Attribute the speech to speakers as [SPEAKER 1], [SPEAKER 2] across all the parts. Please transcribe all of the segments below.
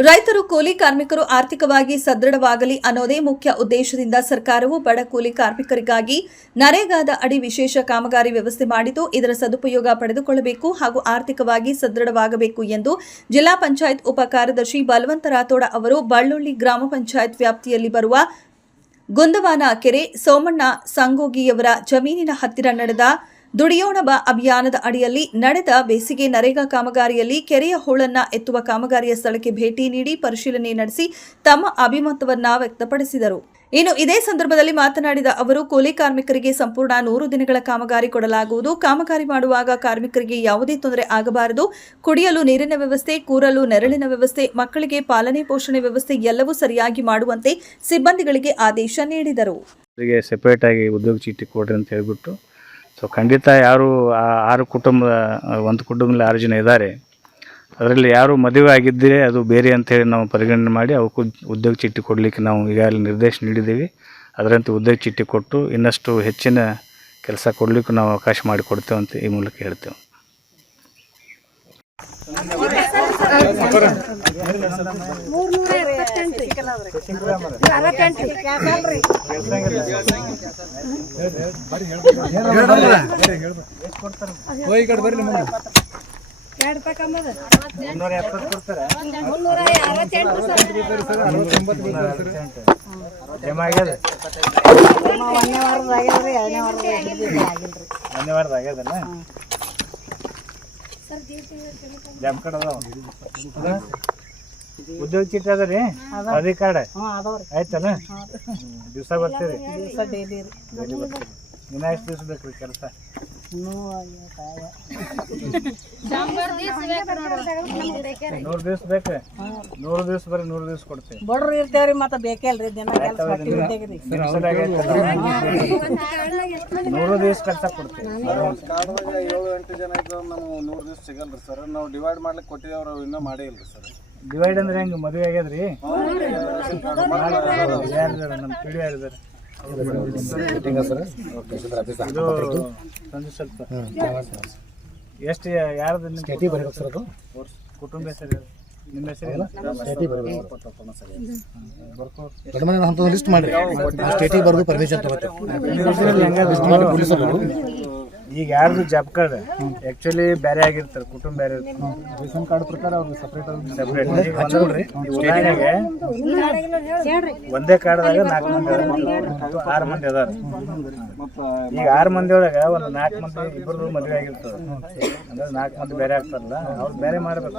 [SPEAKER 1] ರೈತರು ಕೂಲಿ ಕಾರ್ಮಿಕರು ಆರ್ಥಿಕವಾಗಿ ಸದೃಢವಾಗಲಿ ಅನ್ನೋದೇ ಮುಖ್ಯ ಉದ್ದೇಶದಿಂದ ಸರ್ಕಾರವು ಬಡ ಕೂಲಿ ಕಾರ್ಮಿಕರಿಗಾಗಿ ನರೇಗಾದ ಅಡಿ ವಿಶೇಷ ಕಾಮಗಾರಿ ವ್ಯವಸ್ಥೆ ಮಾಡಿದ್ದು, ಇದರ ಸದುಪಯೋಗ ಪಡೆದುಕೊಳ್ಳಬೇಕು ಹಾಗೂ ಆರ್ಥಿಕವಾಗಿ ಸದೃಢವಾಗಬೇಕು ಎಂದು ಜಿಲ್ಲಾ ಪಂಚಾಯತ್ ಉಪ ಕಾರ್ಯದರ್ಶಿ ಬಲವಂತ ರಾಥೋಡ ಅವರು ಬಳ್ಳೊಳ್ಳಿ ಗ್ರಾಮ ಪಂಚಾಯತ್ ವ್ಯಾಪ್ತಿಯಲ್ಲಿ ಬರುವ ಗುಂದವಾನ ಕೆರೆ ಸೋಮಣ್ಣ ಸಂಗೋಗಿಯವರ ಜಮೀನಿನ ಹತ್ತಿರ ನಡೆದ ದುಡಿಯೋಣ ಬಾ ಅಭಿಯಾನದ ಅಡಿಯಲ್ಲಿ ನಡೆದ ಬೇಸಿಗೆ ನರೇಗಾ ಕಾಮಗಾರಿಯಲ್ಲಿ ಕೆರೆಯ ಹೂಳನ್ನ ಎತ್ತುವ ಕಾಮಗಾರಿಯ ಸ್ಥಳಕ್ಕೆ ಭೇಟಿ ನೀಡಿ ಪರಿಶೀಲನೆ ನಡೆಸಿ ತಮ್ಮ ಅಭಿಮತವನ್ನ ವ್ಯಕ್ತಪಡಿಸಿದರು. ಇನ್ನು ಇದೇ ಸಂದರ್ಭದಲ್ಲಿ ಮಾತನಾಡಿದ ಅವರು, ಕೂಲಿ ಕಾರ್ಮಿಕರಿಗೆ ಸಂಪೂರ್ಣ ನೂರು ದಿನಗಳ ಕಾಮಗಾರಿ ಕೊಡಲಾಗುವುದು. ಕಾಮಗಾರಿ ಮಾಡುವಾಗ ಕಾರ್ಮಿಕರಿಗೆ ಯಾವುದೇ ತೊಂದರೆ ಆಗಬಾರದು. ಕುಡಿಯಲು ನೀರಿನ ವ್ಯವಸ್ಥೆ, ಕೂರಲು ನೆರಳಿನ ವ್ಯವಸ್ಥೆ, ಮಕ್ಕಳಿಗೆ ಪಾಲನೆ ಪೋಷಣೆ ವ್ಯವಸ್ಥೆ ಎಲ್ಲವೂ ಸರಿಯಾಗಿ ಮಾಡುವಂತೆ ಸಿಬ್ಬಂದಿಗಳಿಗೆ ಆದೇಶ ನೀಡಿದರು.
[SPEAKER 2] ಸೆಪರೇಟ್ ಆಗಿ ಉದ್ಯೋಗ ಚೀಟಿ ಕೊಡ್ರಿ ಅಂತ ಹೇಳ್ಬಿಟ್ಟು ಸೊ ಖಂಡಿತ ಯಾರು ಆ ಆರು ಕುಟುಂಬ, ಒಂದು ಕುಟುಂಬದಲ್ಲಿ ಆರು ಜನ ಇದ್ದಾರೆ. ಅದರಲ್ಲಿ ಯಾರು ಮದುವೆ ಆಗಿದ್ದರೆ ಅದು ಬೇರೆ ಅಂತೇಳಿ ನಾವು ಪರಿಗಣನೆ ಮಾಡಿ ಅವಕ್ಕೂ ಉದ್ಯೋಗ ಚೀಟಿ ಕೊಡಲಿಕ್ಕೆ ನಾವು ಈಗಾಗಲೇ ನಿರ್ದೇಶನ ನೀಡಿದ್ದೀವಿ. ಅದರಂತೆ ಉದ್ಯೋಗ ಚೀಟಿ ಕೊಟ್ಟು ಇನ್ನಷ್ಟು ಹೆಚ್ಚಿನ ಕೆಲಸ ಕೊಡಲಿಕ್ಕೂ ನಾವು ಅವಕಾಶ ಮಾಡಿಕೊಡ್ತೇವೆ ಅಂತ ಈ ಮೂಲಕ ಹೇಳ್ತೇವೆ. ಜಮಾ ಆಗ್ಯದ
[SPEAKER 3] ಒಂದನೇ ವಾರದ ಆಗ್ಯಾವ್ರಿ ಎರಡನೇ ವಾರದ ಆಗಿಲ್ರಿ
[SPEAKER 2] ಆಗ್ಯದಲ್ಲ ಜಾಬ್ ಕಾರ್ಡ್ ಅದಾವ. ಅದ? ಉದ್ಯೋಗ ಚೀಟಿ ಅದ ರೀ? ಅದೇ ಕಾರ್ಡ್ ಆಯ್ತಲ್ಲ? ದಿವಸ ಬರ್ತೀರಿ. ದಿನ ಎಷ್ಟು ದಿವಸ ಬೇಕು ರೀ ಕೆಲಸ. ನೂರು ದಿವಸ ಬೇಕು ನೂರು ದಿವಸ ಬರ್ರಿ ನೂರು ದಿವಸ ಕೊಡ್ತೀವಿ.
[SPEAKER 3] ಬಡ್ರು ಇರ್ತೇವ್ರಿ ಮತ್ತೆ ಬೇಕಲ್ರಿ ದಿನ ಕೆಲಸ?
[SPEAKER 2] ನೂರು ದಿವಸ ಕೆಲಸ ಕೊಡ್ತೀವಿ
[SPEAKER 4] ಕಾಡ್ದಾಗ ಏಳು ಎಂಟು ಜನ ಇದ್ದವ್ರು ನಾವು ನೂರು ದಿವಸ ಸಿಗಲ್ರಿ ಸರ್ ನಾವು ಡಿವೈಡ್ ಮಾಡ್ಲಿಕ್ಕೆ ಕೊಟ್ಟಿದ್ದೇವ್ರು ಇನ್ನೂ ಮಾಡೇ ಇಲ್ರಿ ಸರ್
[SPEAKER 2] ಡಿವೈಡ್ ಅಂದ್ರೆ ಹೆಂಗೆ ಮದುವೆ ಆಗ್ಯದ್ರಿ? ನಮ್ ನಮ್ಮ ಪಿಡಿ ಯಾರಿದಾರೆ ಇದು ಸಂಜೆ ಸ್ವಲ್ಪ. ಎಷ್ಟು ಯಾರ್ದು ಅದು. ಕುಟುಂಬ ಹೆಸರು? ನಿಮ್ಮ ಹೆಸರು
[SPEAKER 5] ದೊಡ್ಡ ಮನೆ ಹಂತದ ಲಿಸ್ಟ್ ಮಾಡಿ ಸ್ಟೇಟಿಗೆ ಬರೋದು ಪರ್ಮಿಷನ್ ತಗೋತೀವಿ.
[SPEAKER 2] ಈಗ ಯಾರ್ದು ಜಾಬ್ ಕಾರ್ಡ್ ಆಕ್ಚುಲಿ ಬೇರೆ ಆಗಿರ್ತಾರೆ ಕುಟುಂಬ ಬೇರೆ ರೇಷನ್ ಕಾರ್ಡ್ ಪ್ರಕಾರ ಅವ್ರಿಗೆ ಸಪ್ರೇಟ್ ಸಪ್ರೇಟ್ ಉದಾಹರಣೆಗೆ ಒಂದೇ ಕಾರ್ಡ್ದಾಗ ನಾಲ್ಕು ಮಂದಿ ಆರು ಮಂದಿ ಅದಾರ. ಈಗ ಆರು ಮಂದಿ ಒಳಗ ಒಂದು ನಾಲ್ಕು ಮಂದಿ ಇಬ್ಬರು ಮದುವೆ ಆಗಿರ್ತದೆ. ಅಂದ್ರೆ ನಾಲ್ಕು ಮಂದಿ ಬೇರೆ ಆಗ್ತಾರಲ್ಲ ಅವ್ರು ಬೇರೆ ಮಾಡ್ಬೇಕು.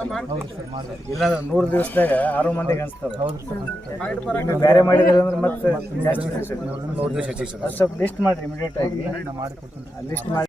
[SPEAKER 2] ಇಲ್ಲಾಂದ್ರೆ ನೂರು ದಿವಸದಾಗ ಆರು ಮಂದಿಗೆ ಹೌದು ಸರ್ ಬೇರೆ ಮಾಡಿದ್ರೆ ಅಂದ್ರೆ ಮತ್ತೆ ಜಾಸ್ತಿ ಸ್ವಲ್ಪ ಲಿಸ್ಟ್ ಮಾಡಿ ಇಮಿಡಿಯೇಟ್ ಆಗಿ ಲಿಸ್ಟ್ ಮಾಡಿ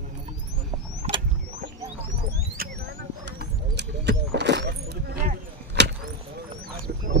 [SPEAKER 2] Thank you.